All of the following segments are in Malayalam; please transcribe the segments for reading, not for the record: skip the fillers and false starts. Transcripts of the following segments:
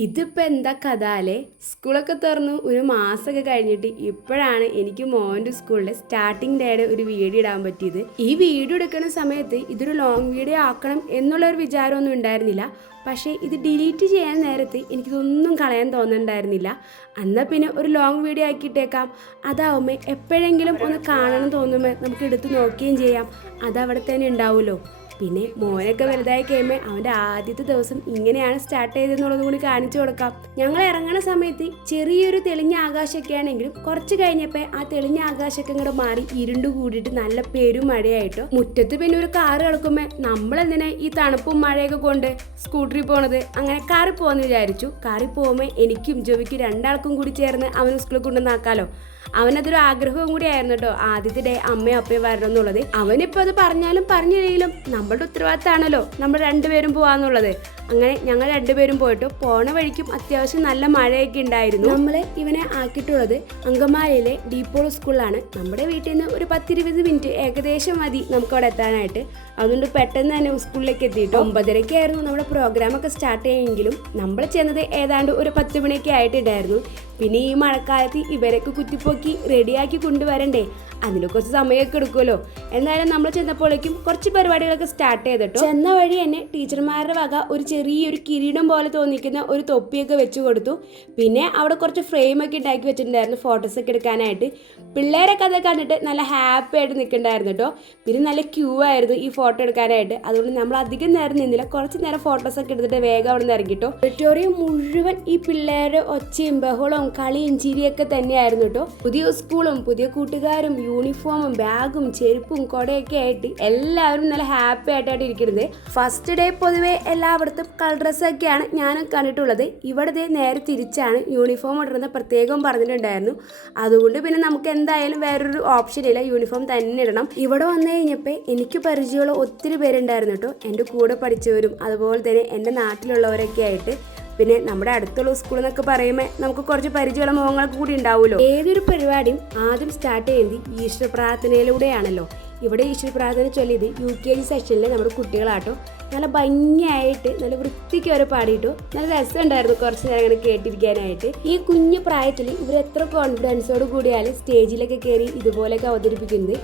ഇതിപ്പോൾ എന്താ കഥ അല്ലേ? സ്കൂളൊക്കെ തുറന്നു ഒരു മാസമൊക്കെ കഴിഞ്ഞിട്ട് ഇപ്പോഴാണ് എനിക്ക് മോൻ്റെ സ്കൂളിലെ സ്റ്റാർട്ടിങ് ഡേയുടെ ഒരു വീഡിയോ ഇടാൻ പറ്റിയത്. ഈ വീഡിയോ എടുക്കുന്ന സമയത്ത് ഇതൊരു ലോങ് വീഡിയോ ആക്കണം എന്നുള്ളൊരു വിചാരമൊന്നും ഉണ്ടായിരുന്നില്ല. പക്ഷേ ഇത് ഡിലീറ്റ് ചെയ്യാൻ നേരത്ത് എനിക്കിതൊന്നും കളയാൻ തോന്നുന്നുണ്ടായിരുന്നില്ല. എന്നാൽ പിന്നെ ഒരു ലോങ് വീഡിയോ ആക്കിയിട്ടേക്കാം, അതാവുമ്പോൾ എപ്പോഴെങ്കിലും ഒന്ന് കാണണം തോന്നുമ്പോൾ നമുക്ക് എടുത്ത് നോക്കുകയും ചെയ്യാം, അതവിടെ തന്നെ ഉണ്ടാവുമല്ലോ. പിന്നെ മോനൊക്കെ വലുതായി കഴിയുമ്പോൾ അവൻ്റെ ആദ്യത്തെ ദിവസം ഇങ്ങനെയാണ് സ്റ്റാർട്ട് ചെയ്തതെന്നുള്ളത് കൂടി കാണിച്ചു കൊടുക്കാം. ഞങ്ങൾ ഇറങ്ങുന്ന സമയത്ത് ചെറിയൊരു തെളിഞ്ഞ ആകാശമൊക്കെ ആണെങ്കിലും കുറച്ച് കഴിഞ്ഞപ്പോൾ ആ തെളിഞ്ഞ ആകാശമൊക്കെ ഇങ്ങോട്ട് മാറി ഇരുണ്ടു കൂടിയിട്ട് നല്ല പേരും മഴയായിട്ടോ. മുറ്റത്ത് പിന്നെ ഒരു കാറ് കിടക്കുമ്പോൾ നമ്മളെന്തിനാ ഈ തണുപ്പും മഴയൊക്കെ കൊണ്ട് സ്കൂട്ടറിൽ പോണത്? അങ്ങനെ കാറിൽ പോകുമെന്ന് വിചാരിച്ചു. കാറിൽ പോകുമ്പോൾ എനിക്കും ജോബിക്കും രണ്ടാൾക്കും കൂടി ചേർന്ന് അവന് സ്കൂളിൽ കൊണ്ടുവന്നാക്കാലോ. അവനതൊരു ആഗ്രഹവും കൂടി ആയിരുന്നു കേട്ടോ, ആദ്യത്തെ ഡേ അമ്മയും അപ്പയും വരണം എന്നുള്ളത്. അവനിപ്പോൾ അത് പറഞ്ഞാലും പറഞ്ഞില്ലെങ്കിലും നമ്മളുടെ ഉത്തരവാദിത്തമാണല്ലോ നമ്മൾ രണ്ടുപേരും പോകാന്നുള്ളത്. അങ്ങനെ ഞങ്ങൾ രണ്ടുപേരും പോയിട്ട് പോണ വഴിക്കും അത്യാവശ്യം നല്ല മഴയൊക്കെ ഉണ്ടായിരുന്നു. നമ്മൾ ഇവനെ ആക്കിയിട്ടുള്ളത് അങ്കമാലിയിലെ ഡീപ്പോൾ സ്കൂളിലാണ്. നമ്മുടെ വീട്ടിൽ നിന്ന് ഒരു 10-20 മിനിറ്റ് ഏകദേശം മതി നമുക്ക് അവിടെ എത്താനായിട്ട്. അതുകൊണ്ട് പെട്ടെന്ന് തന്നെ സ്കൂളിലേക്ക് എത്തിയിട്ട് 9:30 നമ്മുടെ പ്രോഗ്രാമൊക്കെ സ്റ്റാർട്ട് ചെയ്യുമെങ്കിലും നമ്മൾ ചെന്നത് ഏതാണ്ട് ഒരു 10 മണിയൊക്കെ ആയിട്ടുണ്ടായിരുന്നു. പിന്നെ ഈ മഴക്കാലത്ത് ഇവരൊക്കെ കുത്തിപ്പൊക്കി റെഡിയാക്കി കൊണ്ടുവരണ്ടേ, അതിന് കുറച്ച് സമയമൊക്കെ എടുക്കുമല്ലോ. എന്തായാലും നമ്മൾ ചെന്നപ്പോഴേക്കും കുറച്ച് പരിപാടികളൊക്കെ സ്റ്റാർട്ട് ചെയ്തിട്ടോ. ചെന്ന വഴി തന്നെ ടീച്ചർമാരുടെ വക ഒരു ചെറിയൊരു കിരീടം പോലെ തോന്നിക്കുന്ന ഒരു തൊപ്പിയൊക്കെ വെച്ച് കൊടുത്തു. പിന്നെ അവിടെ കുറച്ച് ഫ്രെയിമൊക്കെ ഉണ്ടാക്കി വെച്ചിട്ടുണ്ടായിരുന്നു ഫോട്ടോസൊക്കെ എടുക്കാനായിട്ട്. പിള്ളേരൊക്കെ അത് കണ്ടിട്ട് നല്ല ഹാപ്പി ആയിട്ട് നിൽക്കണ്ടായിരുന്നു കേട്ടോ. പിന്നെ നല്ല ക്യൂ ആയിരുന്നു ഈ ഫോട്ടോ എടുക്കാനായിട്ട്. അതുകൊണ്ട് നമ്മൾ അധികം നേരം നിന്നില്ല, കുറച്ച് നേരം ഫോട്ടോസൊക്കെ എടുത്തിട്ട് വേഗം അവിടെ നിന്ന് ഇറങ്ങിട്ടോ. ഓഡിറ്റോറിയം മുഴുവൻ ഈ പിള്ളേരുടെ ഒച്ചയും ബഹളവും കളിയും ചിരിയൊക്കെ തന്നെയായിരുന്നു കേട്ടോ. പുതിയ സ്കൂളും പുതിയ കൂട്ടുകാരും യൂണിഫോമും ബാഗും ചെരുപ്പും കൊടയൊക്കെ ആയിട്ട് എല്ലാവരും നല്ല ഹാപ്പി ആയിട്ടാണ് ഇരിക്കുന്നത്. ഫസ്റ്റ് ഡേ പൊതുവെ എല്ലായിടത്തും കളർ ഡ്രസ്സൊക്കെയാണ് ഞാനും കണ്ടിട്ടുള്ളത്. ഇവിടെ നേരെ തിരിച്ചാണ് യൂണിഫോം ഇടുന്നത് പ്രത്യേകം പറഞ്ഞിട്ടുണ്ടായിരുന്നു. അതുകൊണ്ട് പിന്നെ നമുക്ക് എന്തായാലും വേറൊരു ഓപ്ഷൻ ഇല്ല, യൂണിഫോം തന്നെ ഇടണം. ഇവിടെ വന്നു കഴിഞ്ഞപ്പോൾ എനിക്ക് പരിചയമുള്ള ഒത്തിരി പേരുണ്ടായിരുന്നു കേട്ടോ, എൻ്റെ കൂടെ പഠിച്ചവരും അതുപോലെ തന്നെ എൻ്റെ നാട്ടിലുള്ളവരൊക്കെ ആയിട്ട്. പിന്നെ നമ്മുടെ അടുത്തുള്ള സ്കൂൾ എന്നൊക്കെ പറയുമ്പോൾ നമുക്ക് കുറച്ച് പരിചയമുള്ള മുഖങ്ങൾക്ക് കൂടി ഉണ്ടാവുമല്ലോ. ഏതൊരു പരിപാടിയും ആദ്യം സ്റ്റാർട്ട് ചെയ്യുന്നത് ഈശ്വര പ്രാർത്ഥനയിലൂടെയാണല്ലോ. ഇവിടെ ഈശ്വര പ്രാർത്ഥന ചൊല്ലിയത് UKG സെക്ഷനിലെ നമ്മുടെ കുട്ടികളാട്ടോ. നല്ല ഭംഗിയായിട്ട് നല്ല വൃത്തിക്ക് വരെ പാടിയിട്ടു. നല്ല രസമുണ്ടായിരുന്നു കുറച്ച് നേരം അങ്ങനെ കേട്ടിരിക്കാനായിട്ട്. ഈ കുഞ്ഞു പ്രായത്തിൽ ഇവർ എത്ര കോൺഫിഡൻസോട് കൂടിയാലും സ്റ്റേജിലൊക്കെ കയറി ഇതുപോലെയൊക്കെ അവതരിപ്പിക്കുന്നത്.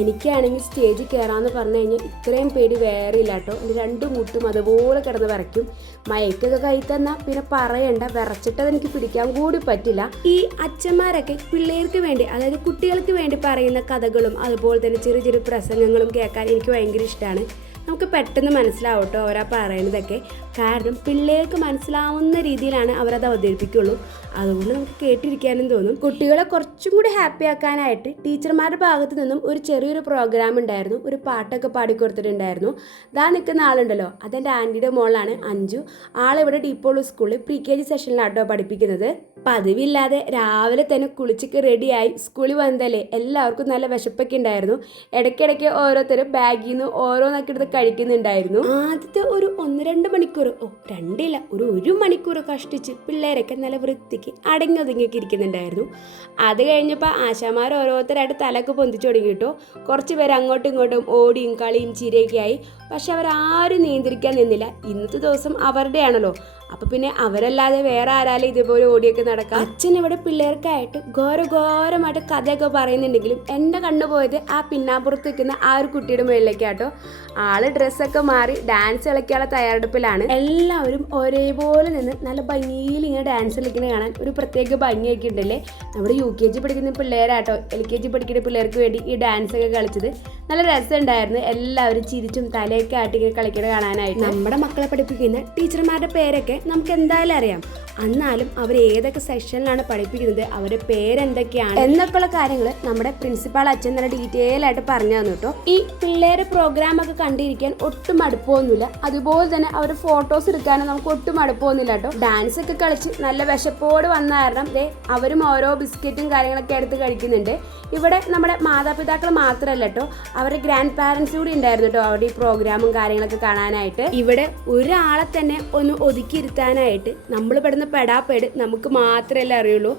എനിക്കാണെങ്കിൽ സ്റ്റേജിൽ കയറാമെന്ന് പറഞ്ഞു കഴിഞ്ഞാൽ ഇത്രയും പേടി വേറെ ഇല്ല കേട്ടോ. എൻ്റെ 2 മുട്ടും അതുപോലെ കിടന്ന് വിറയ്ക്കും. മയക്കൊക്കെ കൈ തന്നാൽ പിന്നെ പറയണ്ട, വിറച്ചിട്ടത് എനിക്ക് പിടിക്കാൻ കൂടി പറ്റില്ല. ഈ അച്ഛന്മാരൊക്കെ പിള്ളേർക്ക് വേണ്ടി, അതായത് കുട്ടികൾക്ക് വേണ്ടി പറയുന്ന കഥകളും അതുപോലെ തന്നെ ചെറിയ ചെറിയ പ്രസംഗങ്ങളും കേൾക്കാൻ എനിക്ക് ഭയങ്കര ഇഷ്ടമാണ്. നമുക്ക് പെട്ടെന്ന് മനസ്സിലാവും കേട്ടോ അവരാ പറയുന്നതൊക്കെ. കാരണം പിള്ളേർക്ക് മനസ്സിലാവുന്ന രീതിയിലാണ് അവരത് അവതരിപ്പിക്കുള്ളൂ. അതുകൊണ്ട് നമുക്ക് കേട്ടിരിക്കാനും തോന്നും. കുട്ടികളെ കുറച്ചും കൂടി ഹാപ്പി ആക്കാനായിട്ട് ടീച്ചർമാരുടെ ഭാഗത്തു നിന്നും ഒരു ചെറിയൊരു പ്രോഗ്രാം ഉണ്ടായിരുന്നു. ഒരു പാട്ടൊക്കെ പാടിക്കൊടുത്തിട്ടുണ്ടായിരുന്നു. ദാ നിൽക്കുന്ന ആളുണ്ടല്ലോ, അതെൻ്റെ ആൻറ്റിയുടെ മോളാണ് അഞ്ജു. ആളിവിടെ ഡീപ്പോൾ സ്കൂളിൽ PKG സെഷനിലാട്ടോ പഠിപ്പിക്കുന്നത്. പതിവില്ലാതെ രാവിലെ തന്നെ കുളിച്ചൊക്കെ റെഡിയായി സ്കൂളിൽ വന്നതല്ലേ, എല്ലാവർക്കും നല്ല വിശപ്പൊക്കെ ഉണ്ടായിരുന്നു. ഇടയ്ക്കിടയ്ക്ക് ഓരോരുത്തരും ബാഗിൽ നിന്ന് ഓരോന്നൊക്കെ എടുത്ത് കഴിക്കുന്നുണ്ടായിരുന്നു. ആദ്യത്തെ ഒരു 1-2 മണിക്കൂർ, രണ്ടില്ല ഒരു മണിക്കൂർ കഷ്ടിച്ച് പിള്ളേരൊക്കെ നല്ല വൃത്തിക്ക് അടങ്ങി ഒതുങ്ങിയൊക്കെ ഇരിക്കുന്നുണ്ടായിരുന്നു. അത് കഴിഞ്ഞപ്പോൾ ആശാമാർ ഓരോരുത്തരായിട്ട് തലയൊക്കെ പൊന്തിച്ചു തുടങ്ങി കേട്ടോ. കുറച്ച് പേര് അങ്ങോട്ടും ഇങ്ങോട്ടും ഓടിയും കളിയും ചിരിയൊക്കെ ആയി. പക്ഷെ അവരാരും നിയന്ത്രിക്കാൻ നിന്നില്ല. ഇന്നത്തെ ദിവസം അവരുടെയാണല്ലോ, അപ്പം പിന്നെ അവരല്ലാതെ വേറെ ആരാലും ഇതുപോലെ ഓടിയൊക്കെ നടക്കാം. അച്ഛൻ ഇവിടെ പിള്ളേർക്കായിട്ട് ഘോരമായിട്ട് കഥയൊക്കെ പറയുന്നുണ്ടെങ്കിലും എൻ്റെ കണ്ണു പോയത് ആ പിന്നാമ്പുറത്ത് നിൽക്കുന്ന ആ ഒരു കുട്ടിയുടെ മുകളിലേക്കാട്ടോ. ആള് ഡ്രസ്സൊക്കെ മാറി ഡാൻസ് കളിക്കാനുള്ള തയ്യാറെടുപ്പിലാണ്. എല്ലാവരും ഒരേപോലെ നിന്ന് നല്ല ഭംഗിയിൽ ഇങ്ങനെ ഡാൻസ് കളിക്കുന്നത് കാണാൻ ഒരു പ്രത്യേക ഭംഗിയൊക്കെ ഉണ്ടല്ലേ. നമ്മുടെ UKG പഠിക്കുന്ന പിള്ളേരാട്ടോ LKG പഠിക്കുന്ന പിള്ളേർക്ക് വേണ്ടി ഈ ഡാൻസൊക്കെ കളിച്ചത്. നല്ല രസമുണ്ടായിരുന്നു. എല്ലാവരും ചിരിച്ചും തലയൊക്കെ ആട്ടി ഇങ്ങനെ കളിക്കുന്നത് കാണാനായിട്ട്. നമ്മുടെ മക്കളെ പഠിപ്പിക്കുന്ന ടീച്ചർമാരുടെ പേരൊക്കെ നമുക്ക് എന്തായാലും അറിയാം. എന്നാലും അവർ ഏതൊക്കെ സെക്ഷനിലാണ് പഠിപ്പിക്കുന്നത്, അവരുടെ പേരെന്തൊക്കെയാണ് എന്നൊക്കെയുള്ള കാര്യങ്ങൾ നമ്മുടെ പ്രിൻസിപ്പാൾ അച്ഛൻ നല്ല ഡീറ്റെയിൽ ആയിട്ട് പറഞ്ഞു തന്നു കേട്ടോ. ഈ പിള്ളേരുടെ പ്രോഗ്രാമൊക്കെ കണ്ടിരിക്കാൻ ഒട്ടും മടുപ്പൊന്നുമില്ല. അതുപോലെ തന്നെ അവരുടെ ഫോട്ടോസ് എടുക്കാനും നമുക്ക് ഒട്ടും മടുപ്പൊന്നുമില്ല കേട്ടോ. ഡാൻസ് ഒക്കെ കളിച്ച് നല്ല വിശപ്പോട് വന്ന കാരണം അവരും ഓരോ ബിസ്ക്കറ്റും കാര്യങ്ങളൊക്കെ എടുത്ത് കഴിക്കുന്നുണ്ട്. ഇവിടെ നമ്മുടെ മാതാപിതാക്കൾ മാത്രമല്ല കേട്ടോ, അവരുടെ ഗ്രാൻഡ് പാരൻസ് കൂടി ഉണ്ടായിരുന്നു കേട്ടോ അവരുടെ ഈ പ്രോഗ്രാമും കാര്യങ്ങളൊക്കെ കാണാനായിട്ട്. ഇവിടെ ഒരാളെ തന്നെ ഒന്ന് ഒതുക്കിയിരുത്താനായിട്ട് നമ്മൾ പെടുന്ന പെടുന്ന പെടാപ്പേട് നമുക്ക് മാത്രമല്ലേ അറിയുള്ളൂ.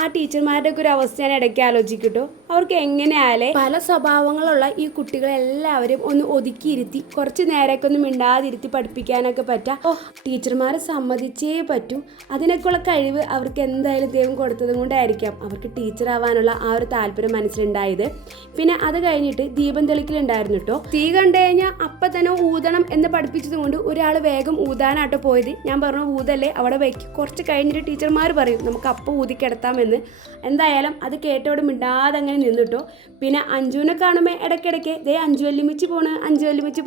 ആ ടീച്ചർമാരുടെ ഒക്കെ ഒരു അവസ്ഥ ഞാൻ ഇടയ്ക്ക് ആലോചിക്കട്ടോ. അവർക്ക് എങ്ങനെയാലേ പല സ്വഭാവങ്ങളുള്ള ഈ കുട്ടികളെല്ലാവരും ഒന്ന് ഒതുക്കിയിരുത്തി കുറച്ച് നേരമൊക്കെ ഒന്ന് മിണ്ടാതിരുത്തി പഠിപ്പിക്കാനൊക്കെ പറ്റാം. ടീച്ചർമാരെ സമ്മതിച്ചേ പറ്റൂ. അതിനൊക്കെയുള്ള കഴിവ് അവർക്ക് എന്തായാലും ദൈവം കൊടുത്തത് കൊണ്ടായിരിക്കാം അവർക്ക് ടീച്ചറാവാനുള്ള ആ ഒരു താല്പര്യം മനസ്സിലുണ്ടായത്. പിന്നെ അത് കഴിഞ്ഞിട്ട് ദീപം തെളിക്കലുണ്ടായിരുന്നു കേട്ടോ. തീ കണ്ടു കഴിഞ്ഞാൽ അപ്പം തന്നെ ഊതണം എന്ന് പഠിപ്പിച്ചത് കൊണ്ട് ഒരാൾ വേഗം ഊതാനാട്ടോ പോയത്. ഞാൻ പറഞ്ഞു ഊതല്ലേ അവിടെ വയ്ക്കും. കുറച്ച് കഴിഞ്ഞിട്ട് ടീച്ചർമാർ പറയും നമുക്ക് അപ്പം ഊതിക്കിടത്താമെന്ന്. എന്തായാലും അത് കേട്ടോടെ മിണ്ടാതെ അങ്ങനെ നിന്നിട്ടോ. പിന്നെ അഞ്ജുവിനെ കാണുമ്പോൾ ഇടയ്ക്കിടയ്ക്ക് ദേ അഞ്ജു വല്യമ്മച്ചി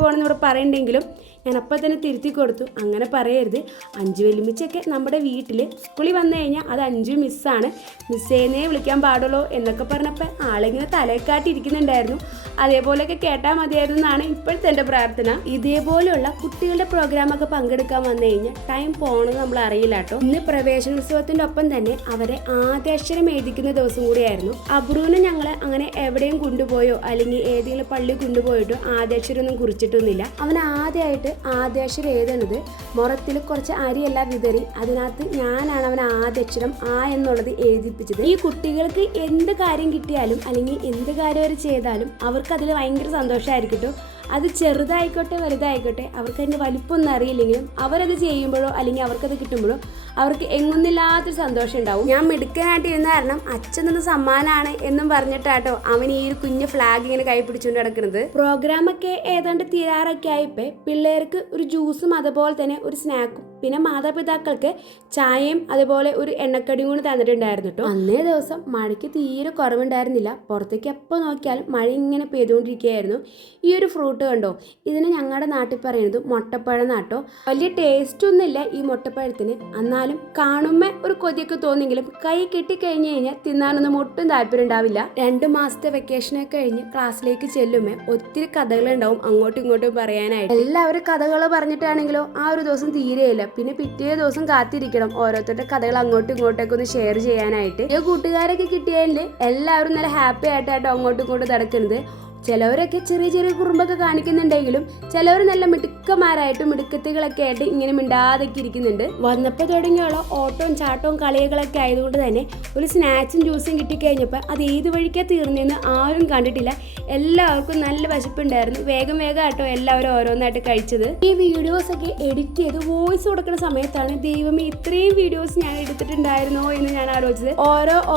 പോണെന്ന് ഇവിടെ പറയണ്ടെങ്കിലും ഞാൻ അപ്പം തന്നെ തിരുത്തി കൊടുത്തു. അങ്ങനെ പറയരുത്. അഞ്ജു വല്യമ്മച്ചിയൊക്കെ നമ്മുടെ വീട്ടിൽ സ്കൂളിൽ വന്നു കഴിഞ്ഞാൽ അത് അഞ്ജു മിസ്സാണ്, മിസ്സേന്നേ വിളിക്കാൻ പാടുള്ളൂ എന്നൊക്കെ പറഞ്ഞപ്പോൾ ആളിങ്ങനെ തലക്കാട്ടിരിക്കുന്നുണ്ടായിരുന്നു. അതേപോലെയൊക്കെ കേട്ടാൽ മതിയായിരുന്നു എന്നാണ് ഇപ്പോഴത്തെ എൻ്റെ പ്രാർത്ഥന. ഇതേപോലെയുള്ള കുട്ടികളുടെ പ്രോഗ്രാമൊക്കെ പങ്കെടുക്കാൻ വന്നു കഴിഞ്ഞാൽ ടൈം പോകണമെന്ന് നമ്മൾ അറിയില്ല കേട്ടോ. ഇന്ന് പ്രവേശനോത്സവത്തിൻ്റെ ഒപ്പം തന്നെ അവരെ ആദ്യാക്ഷരം എഴുതിക്കുന്ന ദിവസം കൂടിയായിരുന്നു. അബ്രുവിനെ ഞങ്ങൾ അങ്ങനെ എവിടെയും കൊണ്ടുപോയോ അല്ലെങ്കിൽ ഏതെങ്കിലും പള്ളി കൊണ്ടുപോയിട്ടോ ആദ്യാക്ഷരം ഒന്നും കുറിച്ചിട്ടൊന്നുമില്ല. അവൻ ആദ്യമായിട്ട് ആദ്യാക്ഷരം എഴുതുന്നത് മുറത്തിൽ കുറച്ച് അരിയെല്ലാം വിതറി അതിനകത്ത് ഞാനാണ് അവൻ ആദ്യാക്ഷരം ആ എന്നുള്ളത് എഴുതിപ്പിച്ചത്. ഈ കുട്ടികൾക്ക് എന്ത് കാര്യം കിട്ടിയാലും അല്ലെങ്കിൽ എന്ത് കാര്യം അവർ ചെയ്താലും അവർക്ക് അതിൽ ഭയങ്കര സന്തോഷമായിരിക്കട്ടോ. അത് ചെറുതായിക്കോട്ടെ വലുതായിക്കോട്ടെ അവർക്ക് അതിൻ്റെ വലിപ്പമൊന്നും അറിയില്ലെങ്കിലും അവരത് ചെയ്യുമ്പോഴോ അല്ലെങ്കിൽ അവർക്കത് കിട്ടുമ്പോഴോ അവർക്ക് എങ്ങൊന്നില്ലാത്തൊരു സന്തോഷം ഉണ്ടാവും. ഞാൻ മിടുക്കനായിട്ട് ഇരുന്ന കാരണം അച്ഛൻ തന്ന സമ്മാനമാണ് എന്നും പറഞ്ഞിട്ടാട്ടോ അവൻ ഈ ഒരു കുഞ്ഞ് ഫ്ലാഗ് ഇങ്ങനെ കൈ പിടിച്ചുകൊണ്ട് കിടക്കുന്നത്. പ്രോഗ്രാമൊക്കെ ഏതാണ്ട് തീരാറൊക്കെ ആയപ്പോൾ പിള്ളേർക്ക് ഒരു ജ്യൂസും അതുപോലെ തന്നെ ഒരു സ്നാക്കും പിന്നെ മാതാപിതാക്കൾക്ക് ചായയും അതുപോലെ ഒരു എണ്ണക്കടിയും കൂടി തന്നിട്ടുണ്ടായിരുന്നു കേട്ടോ. അന്നേ ദിവസം മഴയ്ക്ക് തീരെ കുറവുണ്ടായിരുന്നില്ല. പുറത്തേക്ക് എപ്പോൾ നോക്കിയാലും മഴ ഇങ്ങനെ പെയ്തുകൊണ്ടിരിക്കുകയായിരുന്നു. ഈ ഒരു ഫ്രൂട്ട് കണ്ടോ, ഇതിന് ഞങ്ങളുടെ നാട്ടിൽ പറയുന്നത് മുട്ടപ്പഴം നാട്ടോ. വലിയ ടേസ്റ്റ് ഒന്നുമില്ല ഈ മുട്ടപ്പഴത്തിന്, എന്നാലും കാണുമ്പോൾ ഒരു കൊതിയൊക്കെ തോന്നിയെങ്കിലും കൈ കിട്ടിക്കഴിഞ്ഞ് കഴിഞ്ഞാൽ തിന്നാനൊന്നും ഒട്ടും താല്പര്യം ഉണ്ടാവില്ല. 2 മാസത്തെ വെക്കേഷനൊക്കെ കഴിഞ്ഞ് ക്ലാസ്സിലേക്ക് ചെല്ലുമ്പോൾ ഒത്തിരി കഥകളുണ്ടാവും അങ്ങോട്ടും ഇങ്ങോട്ടും പറയാനായിട്ട്. എല്ലാവരും കഥകൾ പറഞ്ഞിട്ടാണെങ്കിലോ ആ ഒരു ദിവസം തീരെയില്ല. പിന്നെ പിറ്റേ ദിവസം കാത്തിരിക്കണം ഓരോരുത്തരുടെ കഥകൾ അങ്ങോട്ടും ഇങ്ങോട്ടൊക്കെ ഒന്ന് ഷെയർ ചെയ്യാനായിട്ട്. ഈ കൂട്ടുകാരൊക്കെ കിട്ടിയതിൽ എല്ലാവരും നല്ല ഹാപ്പി ആയിട്ടാട്ടോ അങ്ങോട്ടും ഇങ്ങോട്ടും നടക്കുന്നത്. ചിലവരൊക്കെ ചെറിയ ചെറിയ കുറുമ്പൊക്കെ കാണിക്കുന്നുണ്ടെങ്കിലും ചിലവർ നല്ല മിടുക്കന്മാരായിട്ടും മിടുക്കത്തികളൊക്കെ ആയിട്ട് ഇങ്ങനെ മിണ്ടാതൊക്കെ ഇരിക്കുന്നുണ്ട്. വന്നപ്പോൾ തുടങ്ങിയുള്ള ഓട്ടവും ചാട്ടവും കളികളൊക്കെ ആയതുകൊണ്ട് തന്നെ ഒരു സ്നാക്സും ജ്യൂസും കിട്ടിക്കഴിഞ്ഞപ്പോൾ അത് ഏത് വഴിക്കാണ് തീർന്നതെന്ന് ആരും കണ്ടിട്ടില്ല. എല്ലാവർക്കും നല്ല വിശപ്പുണ്ടായിരുന്നു. വേഗം ആട്ടോ എല്ലാവരും ഓരോന്നായിട്ട് കഴിച്ചത്. ഈ വീഡിയോസൊക്കെ എഡിറ്റ് ചെയ്ത് വോയിസ് കൊടുക്കുന്ന സമയത്താണ് ദൈവമേ ഇത്രയും വീഡിയോസ് ഞാൻ എടുത്തിട്ടുണ്ടായിരുന്നോ എന്ന് ഞാൻ ആലോചിച്ചത്.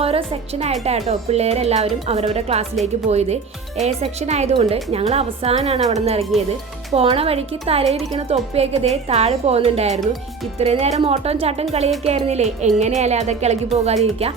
ഓരോ സെക്ഷനായിട്ടാട്ടോ പിള്ളേരെല്ലാവരും അവരവരുടെ ക്ലാസ്സിലേക്ക് പോയത്. സെക്ഷൻ ആയതുകൊണ്ട് ഞങ്ങൾ അവസാനമാണ് അവിടെ നിന്ന് ഇറങ്ങിയത്. പോണ വഴിക്ക് തലയിരിക്കുന്ന തൊപ്പിയൊക്കെ ഇതേ താഴെ പോകുന്നുണ്ടായിരുന്നു. ഇത്രയും നേരം ഓട്ടവും ചാട്ടം കളിയൊക്കെ ആയിരുന്നില്ലേ, എങ്ങനെയല്ലേ അതൊക്കെ ഇളകി പോകാതിരിക്കുക.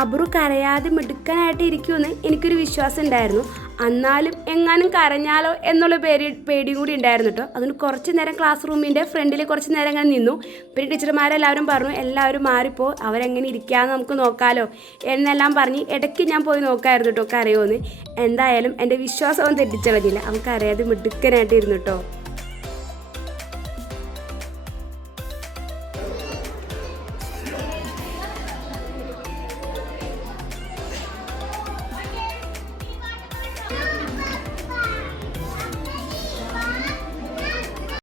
അബ്രു കരയാതെ മിടുക്കനായിട്ട് ഇരിക്കുമെന്ന് എനിക്കൊരു വിശ്വാസം ഉണ്ടായിരുന്നു. എന്നാലും എങ്ങാനും കരഞ്ഞാലോ എന്നുള്ള പേടിയും കൂടി ഉണ്ടായിരുന്നു കേട്ടോ. അതുകൊണ്ട് കുറച്ച് നേരം ക്ലാസ് റൂമിൻ്റെ ഫ്രണ്ടിൽ കുറച്ച് നേരം അങ്ങനെ നിന്നു. പിന്നെ ടീച്ചർമാരെല്ലാവരും പറഞ്ഞു എല്ലാവരും മാറിപ്പോ, അവരെങ്ങനെ ഇരിക്കാമെന്ന് നമുക്ക് നോക്കാമല്ലോ എന്നെല്ലാം പറഞ്ഞ് ഇടയ്ക്ക് ഞാൻ പോയി നോക്കായിരുന്നു കേട്ടോ കരയോന്ന്. എന്തായാലും എൻ്റെ വിശ്വാസവും തെറ്റിച്ചളഞ്ഞില്ല. അവൻ കരയാതെ മിടുക്കനായിട്ട് ഇരുന്നു കേട്ടോ.